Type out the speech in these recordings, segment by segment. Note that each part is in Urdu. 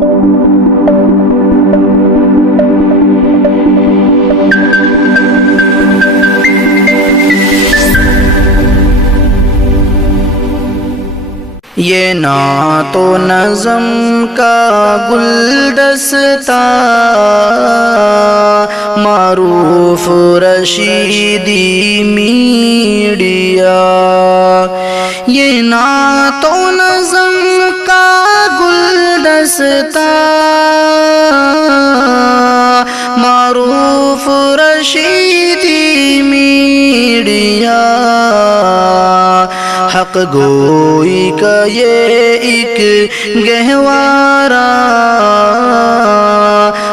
یہ نعت و نظم کا گلدستہ معروف رشیدی میڈیا، یہ نعت و نظم کا گلدستہ معروف رشیدی میڈیا، حق گوئی کا یہ ایک گہوارہ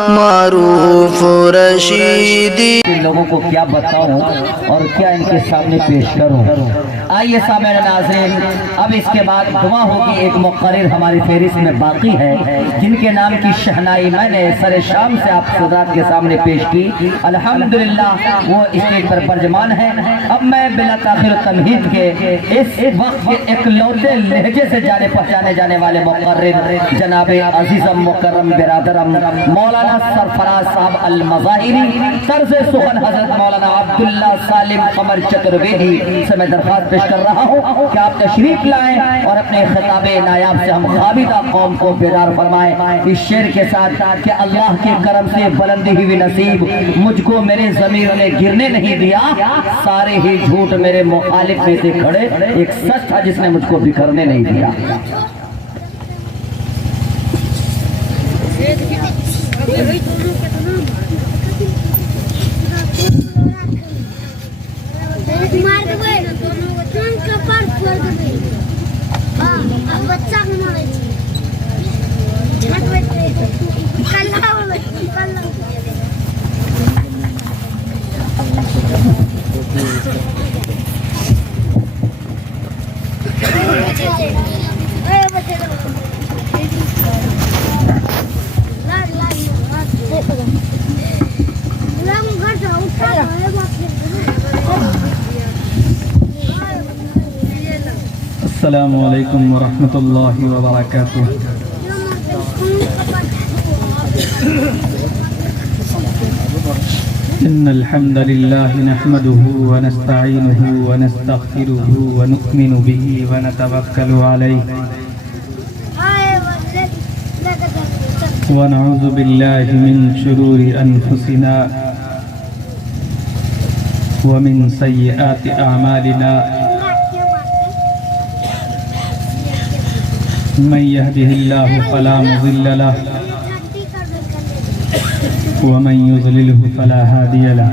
معروف رشیدی۔ لوگوں کو کیا بتاؤں اور کیا ان کے سامنے پیش کروں۔ آئیے سامعین ناظرین، اب اس کے بعد دعا ہوگی۔ ایک مقرر ہماری فہرست میں باقی ہے جن کے نام کی شہنائی میں نے سر شام سے آپ حضرات کے سامنے پیش کی، الحمدللہ وہ اسٹیج پر برجمان ہے۔ اب میں بلا تاخیر تمہید کے اس وقت کے اکلوتے لہجے سے جانے پہچانے جانے والے مقرر جناب عزیزم مکرم برادرم مولانا سرفراز صاحب المظاہری، طرز سخن حضرت مولانا عبداللہ سالم قمر چترویدی سے میں درخواست پیش کر رہا ہوں کہ آپ تشریف لائیں اور اپنے خطاب نایاب سے ہم خوابیدہ قوم کو بیدار فرمائیں اس شعر کے ساتھ کہ اللہ کے کرم سے بلندی ہوئی نصیب مجھ کو میرے ضمیر نے گرنے نہیں دیا، سارے ہی جھوٹ میرے مخالف میں سے کھڑے، ایک سچ تھا جس نے مجھ کو بکھرنے نہیں دیا۔ السلام علیکم ورحمۃ اللہ وبرکاتہ۔ ان الحمد للہ نحمده ونستعینه ونستغفره ونؤمن به ونتوکل علیہ ونعوذ باللہ من شرور انفسنا ومن سیئات اعمالنا، من يهده الله فلا مضل له ومن يضلله فلا هادي له،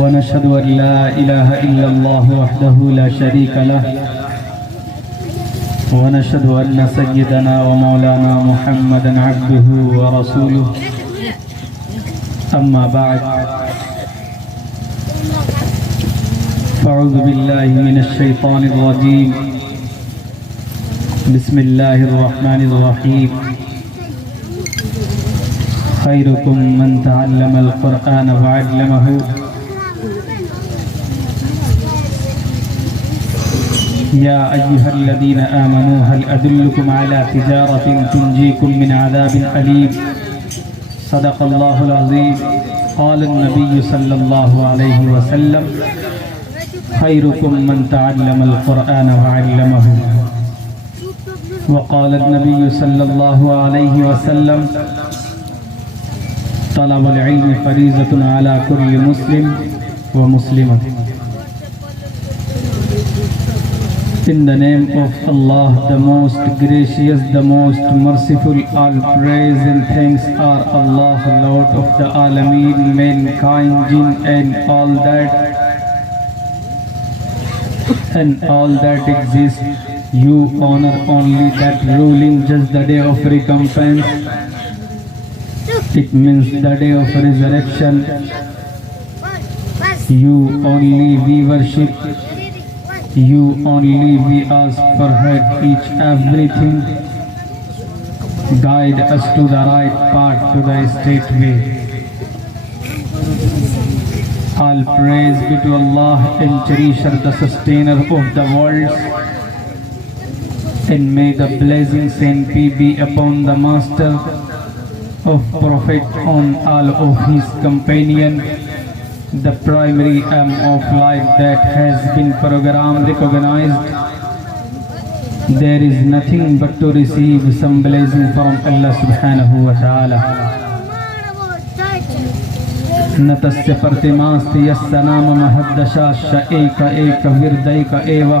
ونشهد أن لا إله إلا الله وحده لا شريك له، ونشهد أن سيدنا ومولانا محمدا عبده ورسوله، أما بعد، فأعوذ بالله من الشيطان الرجيم، بسم اللہ الرحمن الرحیم، خیرکم من تعلم القرآن وعلمہ، یا ایہا الذین آمنوا هل ادلکم علی تجارت تنجیکم من عذاب علیم، صدق اللہ العظیم۔ قال النبی صلی اللہ علیہ وسلم، خیرکم من تعلم القرآن وعلمہ، وقال النبي صلى الله عليه وسلم، طلب العلم فريضة على كل مسلم ومسلمة۔ In the name of Allah, the most gracious, the most merciful, all praise and thanks are Allah, Lord of the Alameen, mankind, jinn and all that exists. You honor only that ruling just the day of recompense. It means the day of resurrection. You only we worship. You only we ask for help each everything. Guide us to the right path, to the straight way. All praise be to Allah and Cherisher, the sustainer of the world. And may the blessings and peace be upon the Master of Prophet, on all of his companion, the primary aim of life that has been programmed, recognized. There is nothing but to receive some blessing from Allah subhanahu wa ta'ala. Natasya partimasti yassanama mahaddasha sha'eka eka virdayka eva.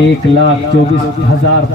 1,24,000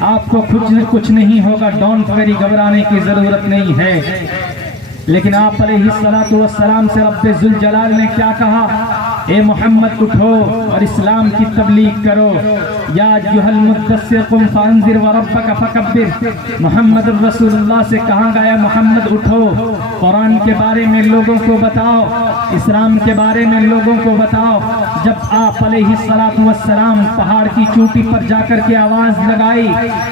آپ کو کچھ نہیں ہوگا، ڈونٹ وری، گھبرانے کی ضرورت نہیں ہے۔ لیکن آپ علیہ الصلوۃ والسلام سے رب ذوالجلال نے کیا کہا؟ اے محمد اٹھو اور اسلام کی تبلیغ کرو۔ یا ایھا المدثر قم فانذر وربک فکبر۔ محمد رسول اللہ سے کہا گیا محمد اٹھو، قرآن کے بارے میں لوگوں کو بتاؤ، اسلام کے بارے میں لوگوں کو بتاؤ۔ جب آپ علیہ الصلوۃ والسلام پہاڑ کی چوٹی پر جا کر کے آواز لگائی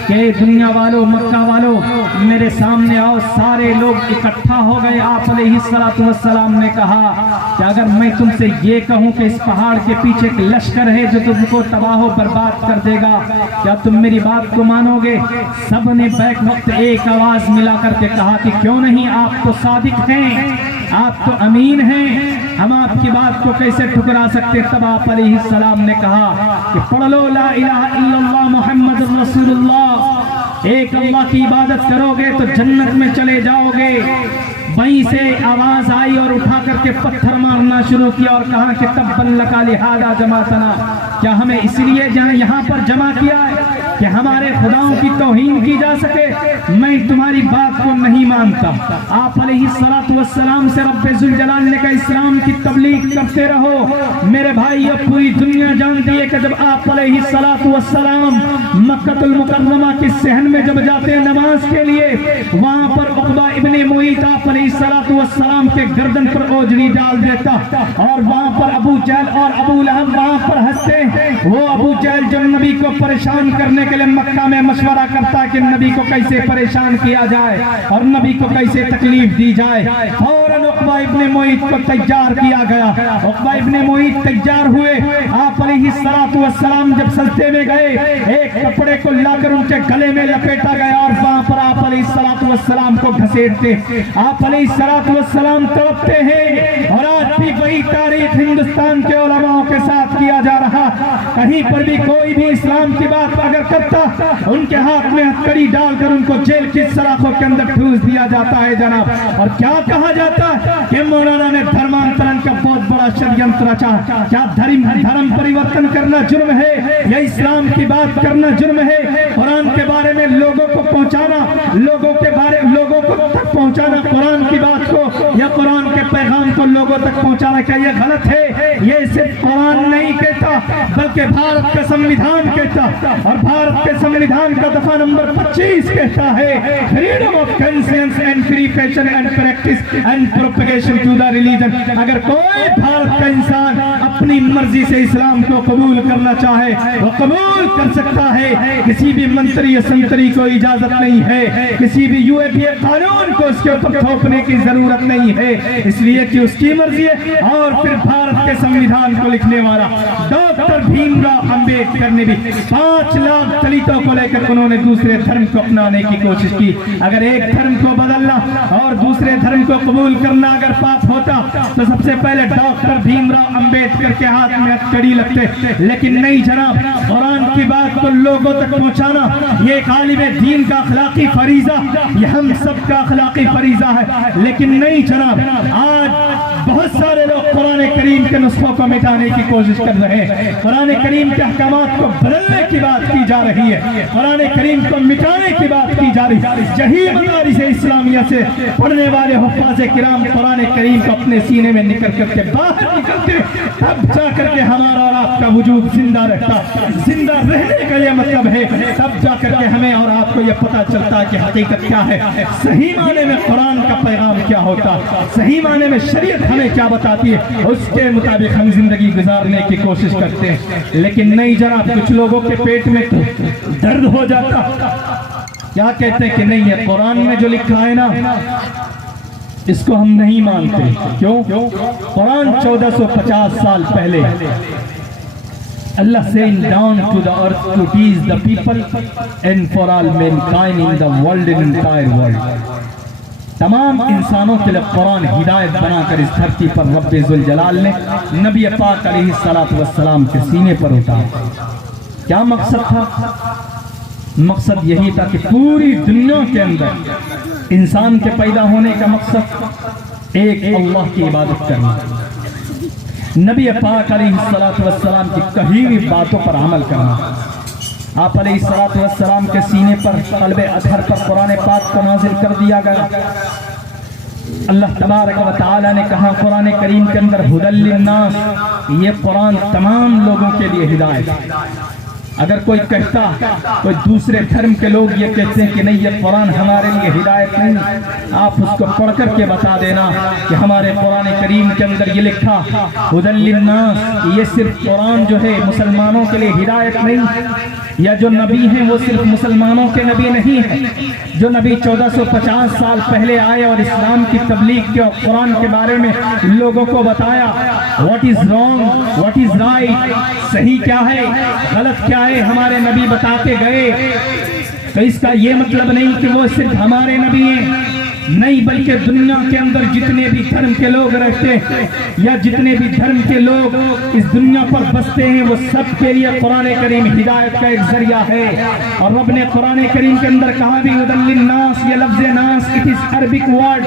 کہ اے دنیا والو، مکہ والو، میرے سامنے آؤ، سارے لوگ اکٹھا ہو گئے۔ آپ علیہ الصلوۃ والسلام نے کہا کہ اگر میں تم سے یہ کہوں کہ اس پہاڑ کے پیچھے ایک لشکر ہے جو تم کو تباہ و برباد کر دے گا، کیا تم میری بات کو مانو گے؟ سب نے بیک وقت ایک آواز ملا کر کے کہا کہ کیوں نہیں، آپ تو صادق ہیں، آپ تو امین ہیں، ہم آپ کی بات کو کیسے ٹھکرا سکتے؟ تب آپ علیہ السلام نے کہا کہ پڑھ لو لا الہ الا اللہ محمد رسول اللہ، ایک اللہ کی عبادت کرو گے تو جنت میں چلے جاؤ گے۔ وہیں سے آواز آئی اور اٹھا کر کے پتھر مارنا شروع کیا اور کہا کہ تبا لک لہذا جمعتنا، کیا ہمیں اس لیے یہاں پر جمع کیا ہے کہ ہمارے خداؤں کی توہین کی جا سکے؟ میں تمہاری بات کو نہیں مانتا۔ آپ علیہ الصلوۃ والسلام سے رب ذوالجلال نے کہا اسلام کی تبلیغ کرتے رہو۔ میرے بھائی، اب پوری دنیا جانتی ہے کہ جب آپ علیہ الصلوۃ والسلام مکہ المکرمہ کی صحن میں جب جاتے ہیں نماز کے لیے، وہاں پر عقبہ ابن معیط آپ علیہ الصلوۃ والسلام کے گردن پر اوجڑی ڈال دیتا، اور وہاں پر ابو جہل اور ابو لہب وہاں پر ہنستے۔ وہ ابو جہل جو نبی کو پریشان کرنے کے لیے مکہ میں مشورہ کرتا کہ نبی کو کیسے پریشان کیا جائے اور نبی کو کیسے تکلیف دی جائے، فوراً عقبہ ابن معیط کو تیار کیا گیا۔ عقبہ ابن معیط تیار ہوئے، آپ علیہ الصلوۃ والسلام جب سجدے میں گئے، ایک کپڑے کو لا کر ان کے گلے میں لپیٹا گیا اور وہاں پر آپ علیہ الصلوۃ والسلام کو گھسیٹتے۔ آپ علیہ الصلوۃ والسلام تڑپتے ہیں، اور آج بھی وہی تاریخ ہندوستان کے علماء کے ساتھ کیا جا رہا۔ کہیں پر بھی کوئی بھی اسلام کی بات اگر کرتا، ان کے ہاتھ میں ہتھکڑی ڈال کر ان کو جیل کی سلاخوں کے اندر ٹھوس دیا جاتا ہے جناب۔ اور کیا کہا جاتا ہے کہ مولانا نے دھرمانترن کا بہت بڑا شریعت رچا۔ کیا دھرم پریورتن کرنا جرم ہے یا اسلام کی بات کرنا جرم ہے؟ قرآن کے بارے میں لوگوں کو پہنچانا، لوگوں کو تک پہنچانا قرآن کی بات کو یا قرآن کے پیغام کو لوگوں تک پہنچانا، کیا یہ غلط ہے؟ یہ صرف قرآن نہیں کہتا بلکہ بھارت کا سمویدھان کہتا، اور بھارت کے سمویدھان کا دفعہ نمبر 25 کہتا ہے freedom of conscience and free profession and practice and propagation to the religion. اگر کوئی بھارت کا انسان اپنی مرضی سے اسلام کو قبول کرنا چاہے وہ قبول کر سکتا ہے، کسی بھی منتری یا سنتری کو اجازت نہیں ہے، کسی بھی UAPA قانون کو اس کے اوپر تھوپنے کی ضرورت نہیں ہے، اس لیے کہ اس کی مرضی ہے۔ اور پھر بھارت کے سمویدھان کو لکھنے والا ڈاکٹر بھیم راؤ امبیڈکر نے بھی 5 لاکھ دلتوں کو لے کر انہوں نے دوسرے دھرم کو اپنانے کی کوشش کی۔ اگر ایک دھرم کو بدلنا اور دوسرے دھرم کو قبول کرنا اگر پاپ ہوتا تو سب سے پہلے ڈاکٹر بھیم راؤ امبیڈکر کے ہاتھ میں ہتھکڑی لگتے، لیکن نہیں جناب۔ قرآن کی بات کو لوگوں تک پہنچانا یہ ایک عالم دین کا اخلاقی فریضہ، یہ ہم سب کا اخلاقی فریضہ ہے، لیکن نہیں جناب۔ آج بہت سارے لوگ قرآن کریم کے نسخوں کو مٹانے کی کوشش کر رہے ہیں، قرآن کریم کے احکامات کو بدلنے کی بات کی جا رہی ہے، قرآن کریم کو مٹانے کی بات کی جا رہی ہے۔ یہی مدارس اسلامیہ سے پڑھنے والے حفاظ کرام قرآن کریم کو اپنے سینے میں نکل کر کے باہر نکلتے، تب جا کر کے ہمارا اور آپ کا وجود زندہ رہتا۔ زندہ رہنے کا یہ مطلب ہے تب جا کر کے ہمیں اور آپ کو یہ پتہ چلتا کہ حقیقت کیا ہے، صحیح معنی میں قرآن کا پیغام کیا ہوتا، صحیح معنی میں شریعت ہمیں کیا بتاتی ہے، اس کے مطابق ہم زندگی گزارنے کی کوشش کرتے ہیں۔ لیکن نہیں جناب، کچھ لوگوں کے پیٹ میں درد ہو جاتا، کیا کہتے ہیں کہ نہیں یہ قرآن میں جو لکھا ہے نا اس کو ہم نہیں مانتے۔ کیوں؟ قرآن 1450 سال پہلے Allah saying down to the earth to teach the people and for all mankind in the world and entire world۔ تمام انسانوں کے لیے قرآن ہدایت بنا کر اس دھرتی پر رب ذوالجلال نے نبی پاک علیہ الصلوۃ والسلام کے سینے پر اتارا۔ کیا مقصد تھا؟ مقصد یہی تھا کہ پوری دنیا کے اندر انسان کے پیدا ہونے کا مقصد ایک اللہ کی عبادت کرنا، نبی پاک علیہ الصلوۃ والسلام کی کہی ہوئی باتوں پر عمل کرنا۔ آپ علیہ الصلوۃ والسلام کے سینے پر قلب اطہر پر قرآن پاک کو نازل کر دیا گیا۔ اللہ تبارک و تعالی نے کہا قرآن کریم کے اندر ہدی للناس، یہ قرآن تمام لوگوں کے لیے ہدایت ہے۔ اگر کوئی کہتا، کوئی دوسرے دھرم کے لوگ یہ کہتے ہیں کہ نہیں یہ قرآن ہمارے لیے ہدایت نہیں، آپ اس کو پڑھ کر کے بتا دینا کہ ہمارے قرآن کریم کے اندر یہ لکھا ہدی للناس، یہ صرف قرآن جو ہے مسلمانوں کے لیے ہدایت نہیں، یا جو نبی ہیں وہ صرف مسلمانوں کے نبی نہیں ہیں۔ جو نبی 1450 سال پہلے آئے اور اسلام کی تبلیغ کے اور قرآن کے بارے میں لوگوں کو بتایا what is wrong, what is right، صحیح کیا ہے، غلط کیا ہے، ہمارے نبی بتا کے گئے۔ تو اس کا یہ مطلب نہیں کہ وہ صرف ہمارے نبی ہیں، نہیں، بلکہ دنیا کے اندر جتنے بھی دھرم کے لوگ رہتے ہیں یا جتنے بھی دھرم کے لوگ اس دنیا پر بستے ہیں، وہ سب کے لیے قرآن کریم ہدایت کا ایک ذریعہ ہے۔ اور رب نے قرآن کریم کے اندر کہا بھی ہدی للناس، یہ لفظ ناس it is Arabic word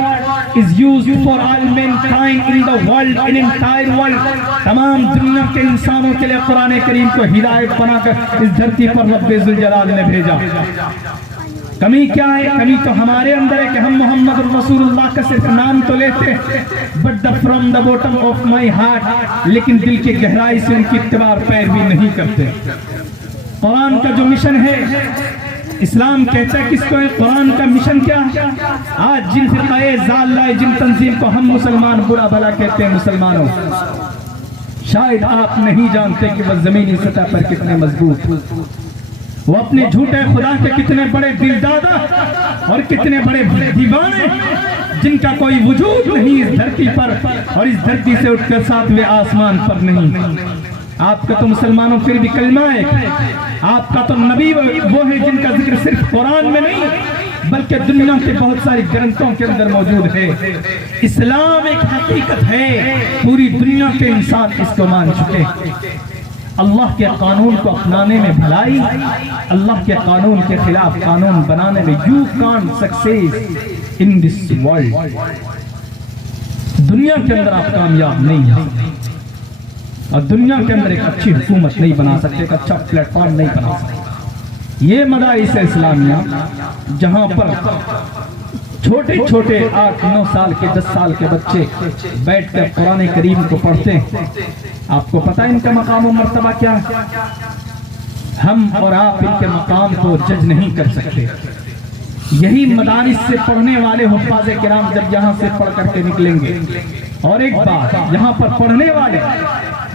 is used for all mankind in the world, in entire world، تمام دنیا کے انسانوں کے لیے قرآن کریم کو ہدایت بنا کر اس دھرتی پر رب ذوالجلال نے بھیجا۔ کمی کیا ہے؟ کمی تو ہمارے اندر ہے کہ ہم محمد رسول اللہ کا صرف نام تو لیتے but from the bottom of my heart, لیکن دل کی گہرائی سے ان کی اتباع پیروی نہیں کرتے۔ قرآن کا جو مشن ہے، اسلام کہتا ہے کس کو ہے؟ قرآن کا مشن کیا ہے؟ آج جن فرقہ ضالہ، جن تنظیم کو ہم مسلمان برا بھلا کہتے ہیں مسلمانوں، شاید آپ نہیں جانتے کہ وہ زمینی سطح پر کتنے مضبوط، وہ اپنے جھوٹے خدا کے کتنے بڑے دلدادہ اور کتنے بڑے دیوانے، جن کا کوئی وجود نہیں اس دھرتی پر اور اس دھرتی سے اٹھ کر ساتویں آسمان پر نہیں۔ آپ کا تو مسلمانوں پھر بھی کلمہ ہے، آپ کا تو نبی وہ ہے جن کا ذکر صرف قرآن میں نہیں بلکہ دنیا کے بہت ساری گرنتھوں کے اندر موجود ہے۔ اسلام ایک حقیقت ہے، پوری دنیا کے انسان اس کو مان چکے۔ اللہ کے قانون کو اپنانے میں بھلائی، اللہ کے قانون کے خلاف قانون بنانے میں you can't succeed in this world، دنیا کے اندر آپ کامیاب نہیں ہیں، اور دنیا کے اندر ایک اچھی حکومت نہیں بنا سکتے، ایک اچھا پلیٹ فارم نہیں بنا سکتے۔ یہ مدارس اسلامیہ جہاں پر چھوٹے چھوٹے 8-9 سال کے 10 سال کے بچے بیٹھ کر قرآن کریم کو پڑھتے ہیں، آپ کو پتہ ان کا مقام و مرتبہ کیا ہے؟ ہم اور آپ ان کے مقام کو جج نہیں کر سکتے۔ یہی مدارس سے پڑھنے والے حفاظ کرام جب یہاں سے پڑھ کر کے نکلیں گے، اور ایک بات، یہاں پر پڑھنے والے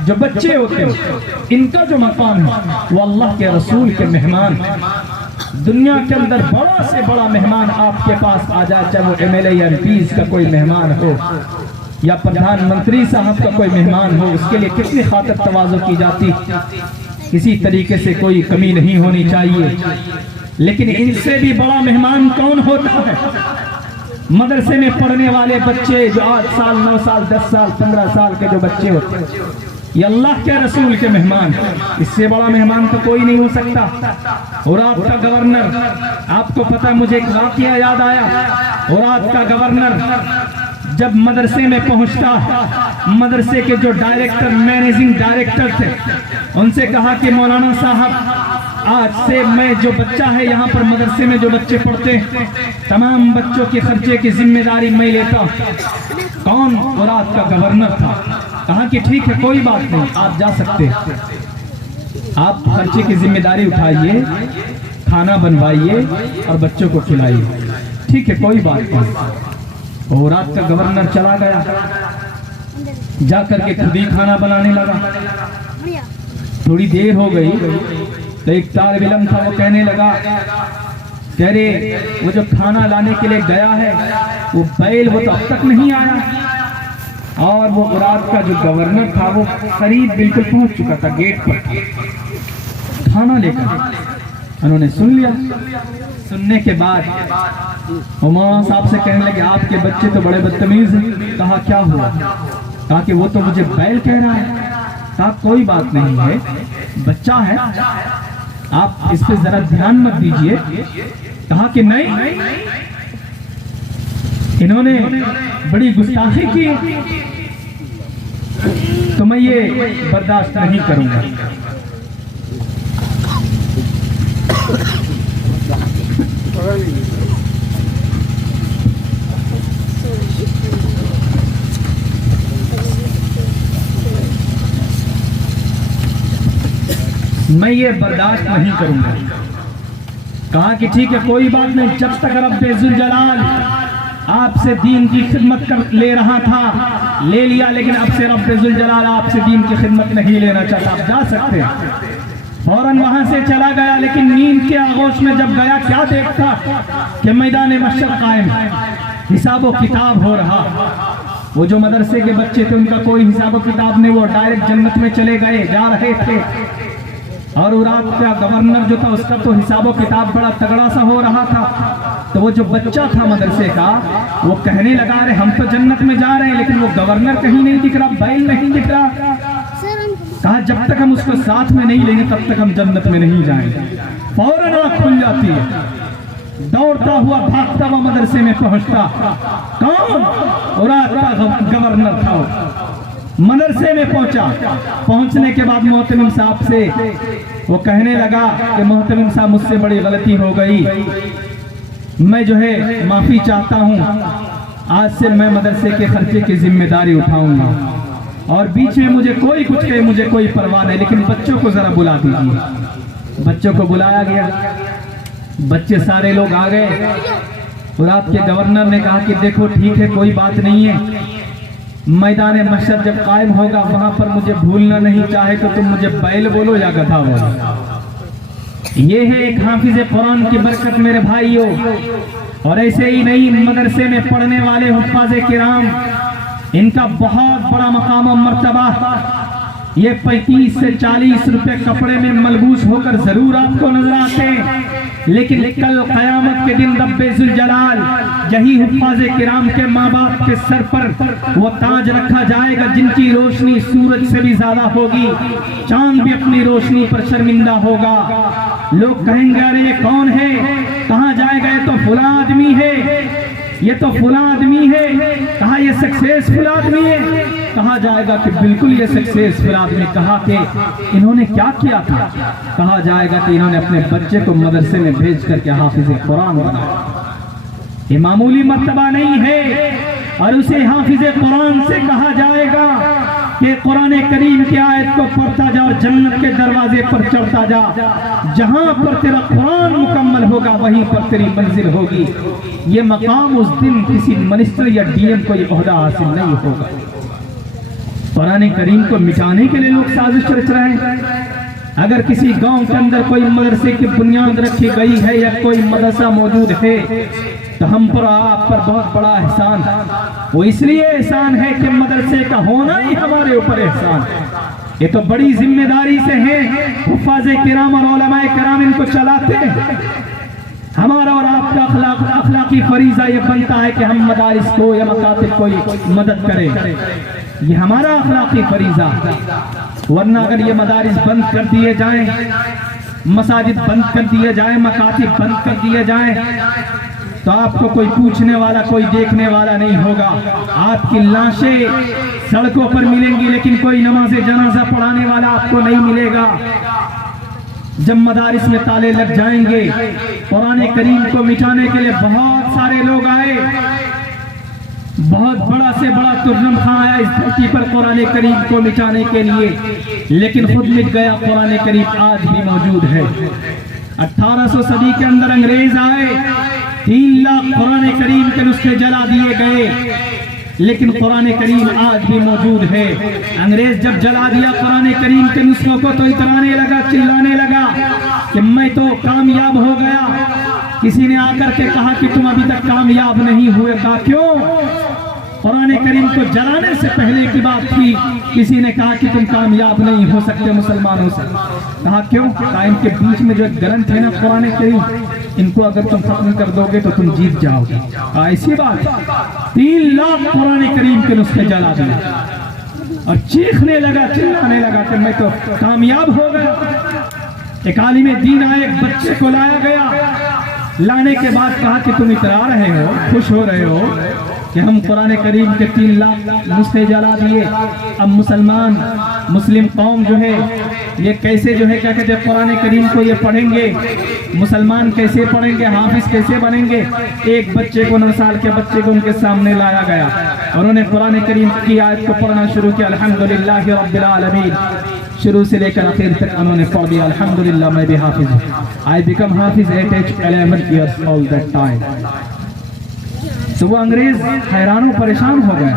جو بچے ہوتے ہیں ان کا جو مقام ہے وہ اللہ کے رسول کے مہمان ہیں۔ دنیا کے اندر بڑا سے بڑا مہمان آپ کے پاس آ جائے، چاہے وہ ایم ایل اے یا ایم پیز کا کوئی مہمان ہو یا پردھان منتری صاحب کا کوئی مہمان ہو، اس کے لیے کتنی خاطر تواضع کی جاتی، کسی طریقے سے کوئی کمی نہیں ہونی چاہیے۔ لیکن ان سے بھی بڑا مہمان کون ہوتا ہے؟ مدرسے میں پڑھنے والے بچے جو 8 سال 9 سال 10 سال 15 سال کے جو بچے ہوتے ہیں، یہ اللہ کے رسول کے مہمان، اس سے بڑا مہمان تو کوئی نہیں ہو سکتا۔ اور آپ کا گورنر، آپ کو پتہ، مجھے ایک واقعہ یاد آیا، اور آپ کا گورنر جب مدرسے میں پہنچتا، مدرسے کے جو ڈائریکٹر مینیجنگ ڈائریکٹر تھے ان سے کہا کہ مولانا صاحب آج سے میں جو بچہ ہے یہاں پر مدرسے میں جو بچے پڑھتے ہیں تمام بچوں کے خرچے کی ذمہ داری میں لیتا ہوں۔ کون؟ اور آپ کا گورنر تھا۔ کہا کہ ٹھیک ہے کوئی بات نہیں، آپ جا سکتے، آپ خرچے کی ذمہ داری اٹھائیے، کھانا بنوائیے اور بچوں کو کھلائیے، ٹھیک ہے کوئی بات نہیں۔ اور رات کا گورنر چلا گیا، جا کر کے خود ہی کھانا بنانے لگا۔ تھوڑی دیر ہو گئی تو ایک طالب علم تھا، وہ کہنے لگا، کہہ رہے وہ جو کھانا لانے کے لیے گیا ہے وہ بیل وہ تو اب تک نہیں آیا۔ اور وہ رات کا جو گورنر تھا وہ قریب بالکل پہنچ چکا تھا گیٹ پر، کھانا لے کر انہوں نے سن لیا۔ سننے کے بعد مولانا صاحب سے کہنے لگے آپ کے بچے تو بڑے بدتمیز ہیں۔ کہا کیا ہوا؟ کہا کہ وہ تو مجھے بیل کہہ رہا ہے۔ کہا کوئی بات نہیں ہے، بچہ ہے، آپ اس پہ ذرا دھیان مت دیجئے۔ کہا کہ نہیں، انہوں نے بڑی گستاخی کی تو میں یہ برداشت نہیں کروں گا۔ میں یہ برداشت نہیں کروں گا. کہا کہ ٹھیک ہے کوئی بات نہیں، جب تک رب ذوالجلال آپ سے دین کی خدمت کر لے رہا تھا لے لیا، لیکن اب سے رب ذوالجلال آپ سے دین کی خدمت نہیں لینا چاہتا. آپ جا سکتے ہیں. فوراً وہاں سے چلا گیا، لیکن نیند کے آغوش میں جب گیا کیا دیکھتا کہ میدان محشر قائم، حساب و کتاب ہو رہا. وہ جو مدرسے کے بچے تھے ان کا کوئی حساب و کتاب نہیں، وہ ڈائریکٹ جنت میں چلے گئے جا رہے تھے. اور رات کا گورنر جو تھا اس کا تو حساب و کتاب بڑا تگڑا سا ہو رہا تھا. تو وہ جو بچہ تھا مدرسے کا وہ کہنے لگا رہے ہم تو جنت میں جا رہے ہیں، لیکن وہ گورنر کہیں نہیں دکھ رہا، بیل نہیں دکھ رہا. کہا جب تک ہم اس کو ساتھ میں نہیں لیں گے تب تک ہم جنت میں نہیں جائیں گے. فوراً آنکھ کھل جاتی ہے، دوڑتا ہوا بھاگتا ہوا مدرسے میں پہنچتا. کون؟ رات کا گورنر تھا. مدرسے میں پہنچنے کے بعد محتمم صاحب سے وہ کہنے لگا کہ محتمم صاحب مجھ سے بڑی غلطی ہو گئی، میں جو ہے معافی چاہتا ہوں، آج سے میں مدرسے کے خرچے کی ذمہ داری اٹھاؤں گا، اور بیچ میں مجھے کوئی کچھ کہے مجھے کوئی پرواہ نہیں، لیکن بچوں کو ذرا بلا دیجیے. بچوں کو بلایا گیا، بچے سارے لوگ آ گئے. اور آپ کے گورنر نے کہا کہ دیکھو ٹھیک ہے کوئی بات نہیں ہے، میدان محشر جب قائم ہوگا وہاں پر مجھے بھولنا نہیں، چاہے تو تم مجھے بیل بولو یا گدھا بولو. یہ ہے ایک حافظ قرآن کی برکت میرے بھائیوں. اور ایسے ہی نہیں، مدرسے میں پڑھنے والے حفاظ کرام ان کا بہت بڑا مقام و مرتبہ. یہ 35 سے 40 روپے کپڑے میں ملبوس ہو کر ضرور آپ کو نظر آتے ہیں، لیکن کل قیامت کے دن رب ذوالجلال یہی حفاظ کرام کے ماں باپ کے سر پر وہ تاج رکھا جائے گا جن کی روشنی سورج سے بھی زیادہ ہوگی، چاند بھی اپنی روشنی پر شرمندہ ہوگا. لوگ کہیں گے ارے یہ کون ہے، کہاں جائے گا، یہ تو فلاں آدمی ہے، یہ تو فلاں آدمی ہے. کہا یہ سکسیسفل آدمی ہے. کہا جائے گا کہ بالکل یہ سکسیسفل آدمی. کہا کہ انہوں نے کیا کیا تھا، کہا جائے گا کہ انہوں نے اپنے بچے کو مدرسے میں بھیج کر کے حافظ قرآن بنایا. یہ معمولی مرتبہ نہیں ہے. اور اسے حافظ قرآن سے کہا جائے گا کہ قرآن کریم کی آیت کو پڑھتا جا اور جنت کے دروازے پر چڑھتا جا، جہاں پر تیرا قرآن مکمل ہوگا وہیں پر تیری منزل ہوگی. یہ مقام اس دن کسی منسٹر یا ڈی ایم کو یہ عہدہ حاصل نہیں ہوگا. قرآن کریم کو مٹانے کے لیے لوگ سازش رچ رہے ہیں. اگر کسی گاؤں کے اندر کوئی مدرسے کی بنیاد رکھی گئی ہے یا کوئی مدرسہ موجود ہے تو ہم پر آپ پر بہت بڑا احسان. وہ اس لیے احسان ہے کہ مدرسے کا ہونا ہی ہمارے اوپر احسان ہے. یہ تو بڑی ذمہ داری سے ہیں حفاظ کرام اور علماء کرام ان کو چلاتے ہیں. ہمارا اور آپ کا اخلاقی فریضہ یہ بنتا ہے کہ ہم مدارس کو یا مکاتب کو مدد کریں. یہ ہمارا اخلاقی فریضہ. ورنہ اگر یہ مدارس بند کر دیے جائیں، مساجد بند کر دیے جائیں، مکاتب بند کر دیے جائیں تو آپ کو کوئی پوچھنے والا کوئی دیکھنے والا نہیں ہوگا. آپ کی لاشیں سڑکوں پر ملیں گی لیکن کوئی نماز جنازہ پڑھانے والا آپ کو نہیں ملے گا. جب مدارس میں تالے لگ جائیں گے، قرآن کریم کو مٹانے کے لیے بہت سارے لوگ آئے، بہت بڑا سے بڑا ترنم خاں آیا اس دھرتی پر قرآن کریم کو مٹانے کے لیے، لیکن خود مٹ گیا. قرآن کریم آج بھی موجود ہے. 1800 صدی کے اندر انگریز آئے، 3 لاکھ قرآن کریم کے نسخے جلا دیے گئے، لیکن قرآن کریم آج بھی موجود ہے. انگریز جب جلا دیا قرآن کریم کے نسخوں کو تو اترانے لگا، چلانے لگا کہ میں تو کامیاب ہو گیا. کسی نے آ کر کے کہا کہ تم ابھی تک کامیاب نہیں ہوئے. کہا کیوں؟ قرآن کریم کو جلانے سے پہلے کی بات تھی. کسی نے کہا کہ تم کامیاب نہیں ہو سکتے مسلمانوں سے. کہا کیوں؟ کہا ان کے بیچ میں جو گرنتھ ہے نا قرآن کریم، ان کو اگر تم ختم کر دو گے تو تم جیت جاؤ گے. ایسی بات. 3 لاکھ قرآن کریم کے نسخے جلا دیے اور چیخنے لگا، چلانے لگا کہ میں تو کامیاب ہو گیا. ایک عالم دین آئے، ایک بچے کو لایا گیا. لانے کے بعد کہا کہ تم اترا رہے ہو، خوش ہو رہے ہو، کہ ہم قرآن کریم کے 3 لاکھ نسخے جلا دیے. اب مسلم قوم جو ہے یہ کیسے جو ہے کیا کہتے ہیں قرآن کریم کو یہ پڑھیں گے, مسلمان کیسے پڑھیں گے, حافظ کیسے بنیں گے. ایک بچے کو 9 سال کے بچے کو ان کے سامنے لایا گیا اور انہوں نے قرآن کریم کی آیت کو پڑھنا شروع کیا, الحمدللہ رب العالمین, شروع سے لے کر آخر تک انہوں نے پڑھ دیا. الحمدللہ میں بھی حافظ ہوں. I become حافظ at age 11 years old that time. تو وہ انگریز حیران و پریشان ہو گئے,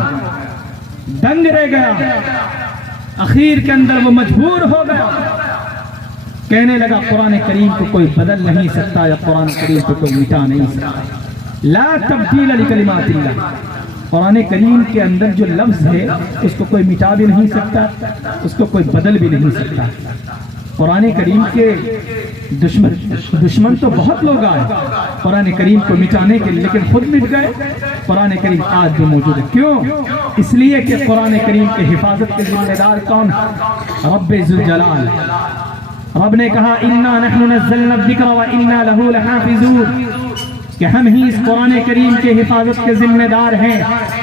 دنگ رہ گیا. اخیر کے اندر وہ مجبور ہو گیا, کہنے لگا قرآن کریم کو کوئی بدل نہیں سکتا یا قرآن کریم کو کوئی مٹا نہیں سکتا. لا تبدیل لکلمات اللہ, قرآن کریم کے اندر جو لفظ ہے اس کو کوئی مٹا بھی نہیں سکتا, اس کو کوئی بدل بھی نہیں سکتا. قرآن کریم کے دشمن تو بہت لوگ آئے قرآن کریم کو مٹانے کے لیے, لیکن خود مٹ گئے. قرآن کریم آج بھی موجود ہے. کیوں؟ اس لیے کہ قرآن کریم کی حفاظت کے ذمہ دار کون؟ رب ذوالجلال. رب نے کہا انا نحن نزلنا الذکر وانا له لحافظون, کہ ہم ہی اس قرآن کریم کے حفاظت کے ذمہ دار ہیں,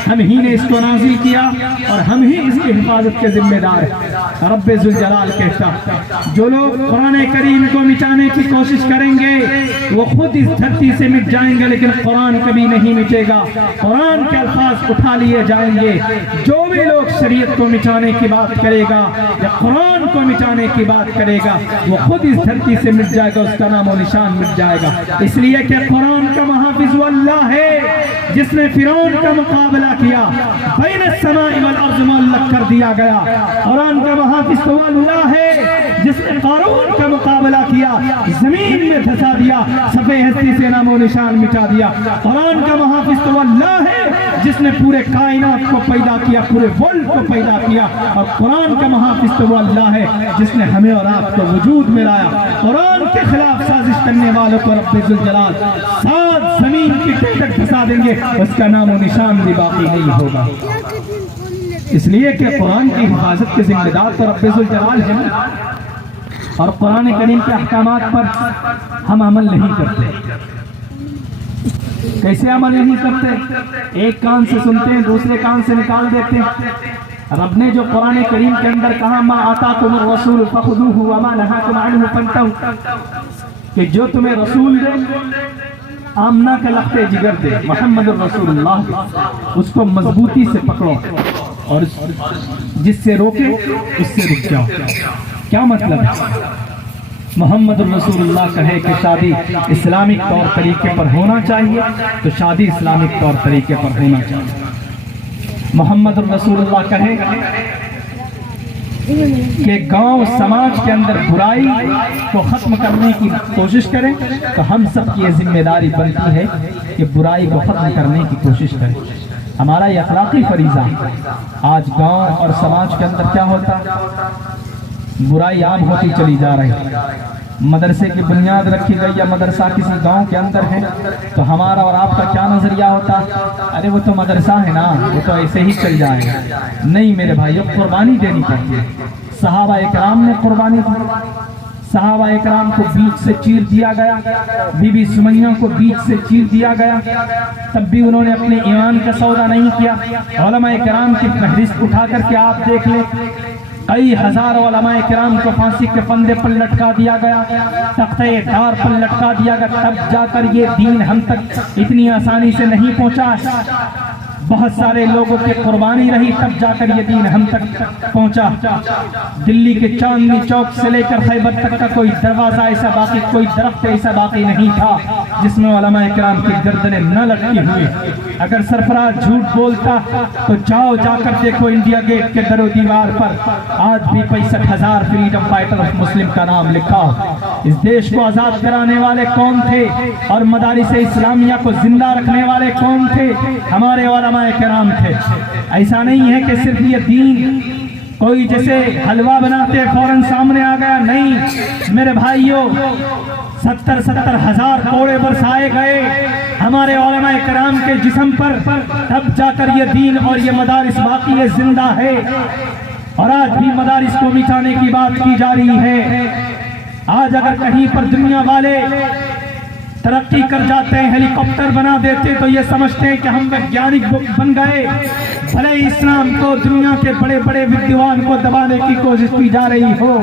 ہم ہی نے اس کو نازل کیا اور ہم ہی اس کی حفاظت کے ذمہ دار ہیں. رب ذوالجلال کہتا جو لوگ قرآن کریم کو مٹانے کی کوشش کریں گے وہ خود اس دھرتی سے مٹ جائیں گے, لیکن قرآن کبھی نہیں مٹے گا. قرآن کے الفاظ اٹھا لیے جائیں گے. جو بھی لوگ شریعت کو مٹانے کی بات کرے گا یا قرآن کو مٹانے کی بات کرے گا وہ خود اس دھرتی سے مٹ جائے گا, اس کا نام و نشان مٹ جائے گا. اس لیے کہ قرآن کا محافظ وہ اللہ ہے جس نے فرعون کا مقابلہ کیا, بین السماء والارض معلق کر دیا گیا. قرآن کا محافظ تو اللہ ہے جس نے قارون کا مقابلہ کیا, زمین میں دھسا دیا, صفحہ ہستی سے نام و نشان مٹا دیا. قرآن کا محافظ تو اللہ ہے جس نے پورے کائنات کو پیدا کیا, پورے ورلڈ کو پیدا کیا. اور قرآن کا محافظ تو وہ اللہ ہے جس نے ہمیں اور آپ کو وجود میں لایا. قرآن کے خلاف سازش کرنے والوں کو رب ذوالجلال 7 زمین کی ٹکٹ دھسا دیں گے, اس کا نام و نشان بھی باقی نہیں ہوگا. اس لیے کہ قرآن کی حفاظت کے ذمہ دار تو رب ذوالجلال ہے نا, اور قرآن کریم کے احکامات پر ہم عمل نہیں کرتے. کیسے عمل نہیں کرتے؟ ایک کان سے سنتے ہیں, دوسرے کان سے نکال دیتے ہیں. رب نے جو قرآن کریم کے اندر کہا ما آتاکم الرسول فخذوہ وما نہاکم عنہ فانتہوا, کہ جو تمہیں رسول دے, آمنہ کے لختے جگر دے, محمد الرسول اللہ, اس کو مضبوطی سے پکڑو اور جس سے روکے اس سے رک جاؤ. کیا مطلب ہے؟ محمد الرسول اللہ کہے کہ شادی اسلامک طور طریقے پر ہونا چاہیے تو شادی اسلامک طور طریقے پر ہونا چاہیے. محمد الرسول اللہ کہے کہ گاؤں سماج کے اندر برائی کو ختم کرنے کی کوشش کریں تو ہم سب کی یہ ذمہ داری بنتی ہے کہ برائی کو ختم کرنے کی کوشش کریں. ہمارا یہ اخلاقی فریضہ. آج گاؤں اور سماج کے اندر کیا ہوتا ہے؟ برائی عام ہوتی چلی جا رہی. مدرسے کی بنیاد رکھی گئی یا مدرسہ کسی گاؤں کے اندر ہے تو ہمارا اور آپ کا کیا نظریہ ہوتا؟ ارے وہ تو مدرسہ ہے نا, وہ تو ایسے ہی چل جائے گا. نہیں میرے بھائیو, قربانی دینی پڑتی ہے. صحابہ اکرام نے قربانی دی. صحابہ اکرام کو بیچ سے چیر دیا گیا, بی بی سمیہ کو بیچ سے چیر دیا گیا, تب بھی انہوں نے اپنے ایمان کا سودا نہیں کیا. علماء اکرام کی فہرست اٹھا کر کے آپ دیکھ لیں, کئی ہزار علماء کرام کو پھانسی کے پھندے پر لٹکا دیا گیا, تختہ دار پر لٹکا دیا گیا. تب جا کر یہ دین ہم تک اتنی آسانی سے نہیں پہنچا. بہت سارے لوگوں کی قربانی رہی تب جا کر یہ دین ہم تک پہنچا. دلی کے چاندنی چوک سے لے کر خیبر تک کا کوئی دروازہ ایسا باقی, کوئی درخت ایسا باقی نہیں تھا جس میں علماء کرام کی گردنیں نہ لٹکی ہوئی. اگر سرفراز جھوٹ بولتا تو جاؤ جا کر دیکھو انڈیا گیٹ کے در و دیوار پر آج بھی 65,000 فریڈم فائٹر آف مسلم کا نام لکھا ہو. اس دیش کو آزاد کرانے والے کون تھے اور مدارس اسلامیہ کو زندہ رکھنے والے کون تھے؟ ہمارے علماء کرام تھے. ایسا نہیں ہے کہ صرف یہ دین کوئی جیسے حلوہ بناتے فوراً سامنے آ گیا. نہیں میرے بھائیوں, 70 ہزار کوڑے برسائے گئے ہمارے علماء کرام کے جسم پر, تب جا کر یہ دین اور یہ مدارس باقی ہے, زندہ ہے. اور آج بھی مدارس کو مٹانے کی بات کی جا رہی ہے. آج اگر کہیں پر دنیا والے ترقی کر جاتے ہیں، ہیلی کاپٹر بنا دیتے تو یہ سمجھتے ہیں کہ ہم ویگیانک بن گئے۔ بھلے اسلام کو دنیا کے بڑے بڑے ودوان کو دبانے کی کوشش کی جا رہی ہو،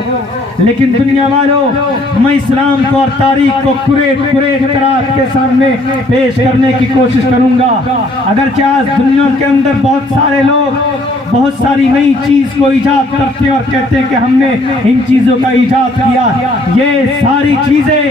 لیکن دنیا والوں میں اسلام کو اور تاریخ کو کریٹ کر آپ کے سامنے پیش کرنے کی کوشش کروں گا۔ اگرچہ آج دنیا کے اندر بہت سارے لوگ بہت ساری نئی چیز کو ایجاد کرتے ہیں اور کہتے ہیں کہ ہم نے ان چیزوں کا ایجاد کیا، یہ ساری چیزیں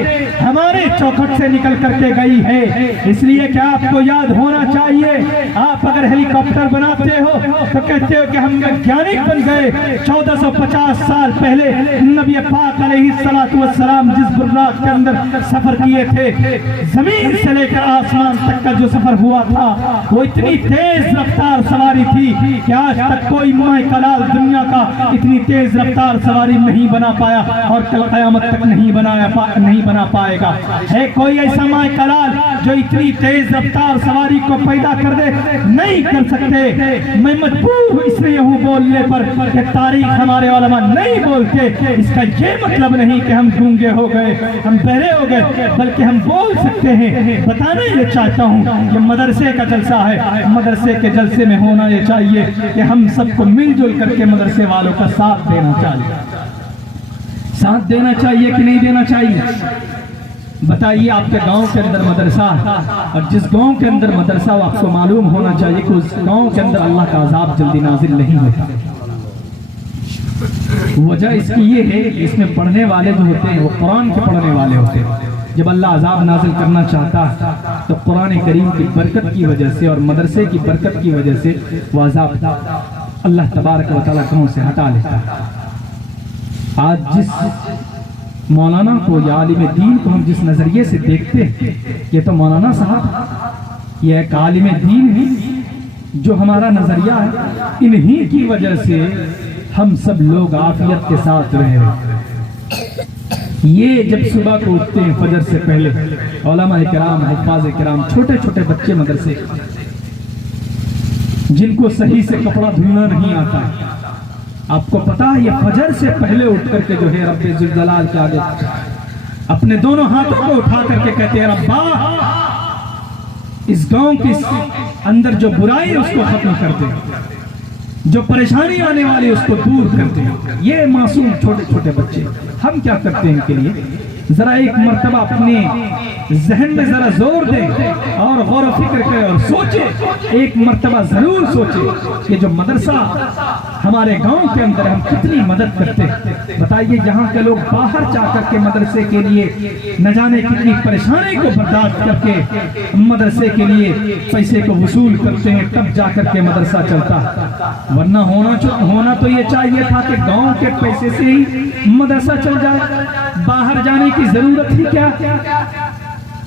ہمارے چوکھٹ سے نکل کر کے گئی ہے۔ اس لیے کہ آپ کو یاد ہونا چاہیے، آپ اگر ہیلی کاپٹر بناتے ہو تو کہتے ہو کہ ہم ویگیانک بن گئے۔ 1450 سال پہلے نبی پاک علیہ السلام جس براق کے اندر سفر کیے تھے، زمین سے لے کر آسمان تک کا جو سفر ہوا تھا وہ اتنی تیز رفتار سواری تھی کہ آج تک کوئی ماہ کلال دنیا کا اتنی تیز رفتار سواری نہیں بنا پایا اور کل قیامت تک نہیں بنا پائے گا۔ ہے کوئی ایسا ماہ کلال جو اتنی تیز رفتار سواری کو پیدا کر دے؟ نہیں کر سکتے۔ میں مجبور اس لیے ہوں بولنے پر کہ تاریخ ہمارے علماء نہیں بولتے۔ اس کا یہ مطلب نہیں کہ ہم گونگے ہو گئے، ہم بہرے ہو گئے، بلکہ ہم بول سکتے ہیں۔ بتانا یہ چاہتا ہوں یہ مدرسے کا جلسہ ہے، مدرسے کے جلسے میں ہونا یہ چاہیے کہ ہم سب کو مل جل کر کے مدرسے والوں کا ساتھ دینا چاہیے۔ ساتھ دینا چاہیے کہ نہیں دینا چاہیے؟ بتائیے، آپ کے گاؤں کے اندر مدرسہ، اور جس گاؤں کے اندر مدرسہ وہ آپ کو معلوم ہونا چاہیے کہ اس گاؤں کے اندر اللہ کا عذاب جلدی نازل نہیں ہوتا۔ وجہ اس کی یہ ہے کہ اس میں پڑھنے والے جو ہوتے ہیں وہ قرآن کے پڑھنے والے ہوتے ہیں۔ جب اللہ عذاب نازل کرنا چاہتا تو قرآن کریم کی برکت کی وجہ سے اور مدرسے کی برکت کی وجہ سے وہ عذاب اللہ تبارک و تعالیٰ گاؤں سے ہٹا لیتا ہے۔ آج جس مولانا کو یا عالم دین کو ہم جس نظریے سے دیکھتے ہیں، یہ تو مولانا صاحب، یہ ایک عالم دین ہے جو ہمارا نظریہ ہے، انہی کی وجہ سے ہم سب لوگ عافیت کے ساتھ رہے ہیں۔ یہ جب صبح کو اٹھتے ہیں فجر سے پہلے، علماء کرام، حفاظ کرام، چھوٹے چھوٹے بچے مدرسے جن کو صحیح سے کپڑا دھونا نہیں آتا، آپ کو پتا ہے یہ فجر سے پہلے اٹھ کر کے جو ہے رب ذوالجلال کے آگے اپنے دونوں ہاتھوں کو اٹھا کر کے کہتے ہیں ربا اس گاؤں کے اندر جو برائی اس کو ختم کر دے، جو پریشانی آنے والی اس کو دور کر دے۔ یہ معصوم چھوٹے چھوٹے بچے، ہم کیا کرتے ہیں ان کے لیے؟ ذرا ایک مرتبہ اپنے ذہن میں ذرا زور دیں اور غور و فکر کریں اور سوچیں، ایک مرتبہ ضرور سوچیں کہ جو مدرسہ ہمارے گاؤں کے اندر ہم کتنی مدد کرتے ہیں۔ بتائیے جہاں کے لوگ باہر جا کر کے مدرسے کے لیے نہ جانے کتنی پریشانی کو برداشت کر کے مدرسے کے لیے پیسے کو وصول کرتے ہیں، تب جا کر کے مدرسہ چلتا۔ ورنہ ہونا تو یہ چاہیے تھا کہ گاؤں کے پیسے سے ہی مدرسہ چل جائے، باہر جانے کی ضرورت ہی کیا؟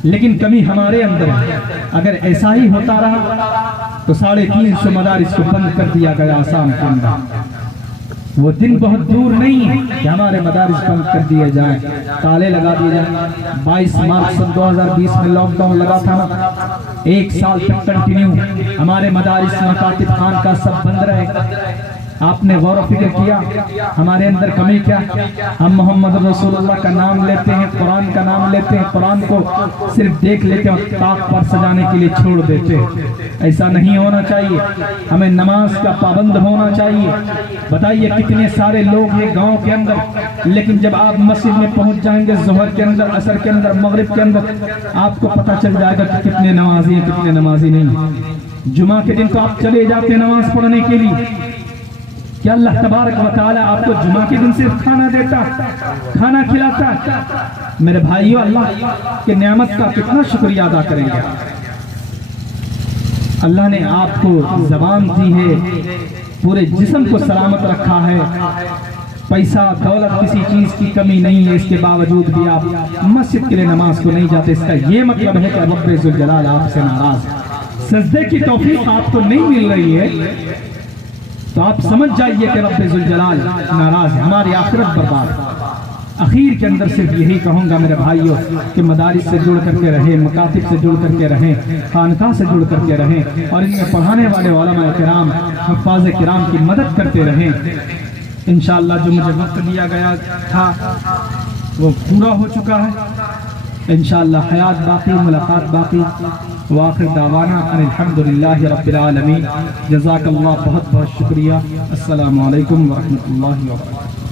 لیکن کمی ہمارے اندر ہے۔ اگر ایسا ہی ہوتا رہا تو 350 مدارس کو بند کر دیا گیا آسام کے اندر۔ وہ دن بہت دور نہیں ہے کہ ہمارے مدارس بند کر دیے جائیں، تالے لگا دیے جائیں۔ 22 مارچ 2020 میں لاک ڈاؤن لگا تھا نا، 1 سال تک کنٹینیو ہمارے مدارس، مکاتب، خان کا سب بند رہے۔ آپ نے غور و فکر کیا ہمارے اندر کمی کیا؟ ہم محمد رسول اللہ کا نام لیتے ہیں، قرآن کا نام لیتے ہیں، قرآن کو صرف دیکھ لیتے ہیں اور طاق پر سجانے کے لیے چھوڑ دیتے ہیں۔ ایسا نہیں ہونا چاہیے، ہمیں نماز کا پابند ہونا چاہیے۔ بتائیے کتنے سارے لوگ ہیں گاؤں کے اندر، لیکن جب آپ مسجد میں پہنچ جائیں گے ظہر کے اندر، عصر کے اندر، مغرب کے اندر، آپ کو پتہ چل جائے گا کہ کتنے نمازی ہیں کتنے نمازی نہیں۔ جمعہ کے دن تو آپ چلے جاتے ہیں نماز پڑھنے کے لیے، کہ اللہ تبارک و تعالی آپ کو جمعہ کے دن صرف کھانا دیتا، کھانا کھلاتا۔ میرے بھائیو، اللہ کے نعمت کا کتنا شکریہ ادا کریں گے۔ اللہ نے آپ کو زبان دی ہے، پورے جسم کو سلامت رکھا ہے، پیسہ دولت کسی چیز کی کمی نہیں ہے، اس کے باوجود بھی آپ مسجد کے لیے نماز کو نہیں جاتے۔ اس کا یہ مطلب ہے کہ رب ذوالجلال آپ سے ناراض ہے، سجدے کی توفیق آپ کو نہیں مل رہی ہے، تو آپ سمجھ جائیے کہ رب ذوالجلال ناراض ہے، ہماری آخرت برباد۔ اخیر کے اندر صرف یہی کہوں گا میرے بھائیوں کہ مدارس سے جڑ کر کے رہیں، مکاتب سے جڑ کر کے رہیں، خانقاہ سے جڑ کر کے رہیں، اور ان میں پڑھانے والے علماء کرام، حفاظ کرام کی مدد کرتے رہیں۔ انشاءاللہ جو مجھے وقت دیا گیا تھا وہ پورا ہو چکا ہے۔ انشاءاللہ حیات باقی، ملاقات باقی. وآخر دعوانا ان الحمدللہ رب العالمین. جزاک اللہ، بہت بہت شکریہ. السلام علیکم ورحمۃ اللہ وبرکاتہ.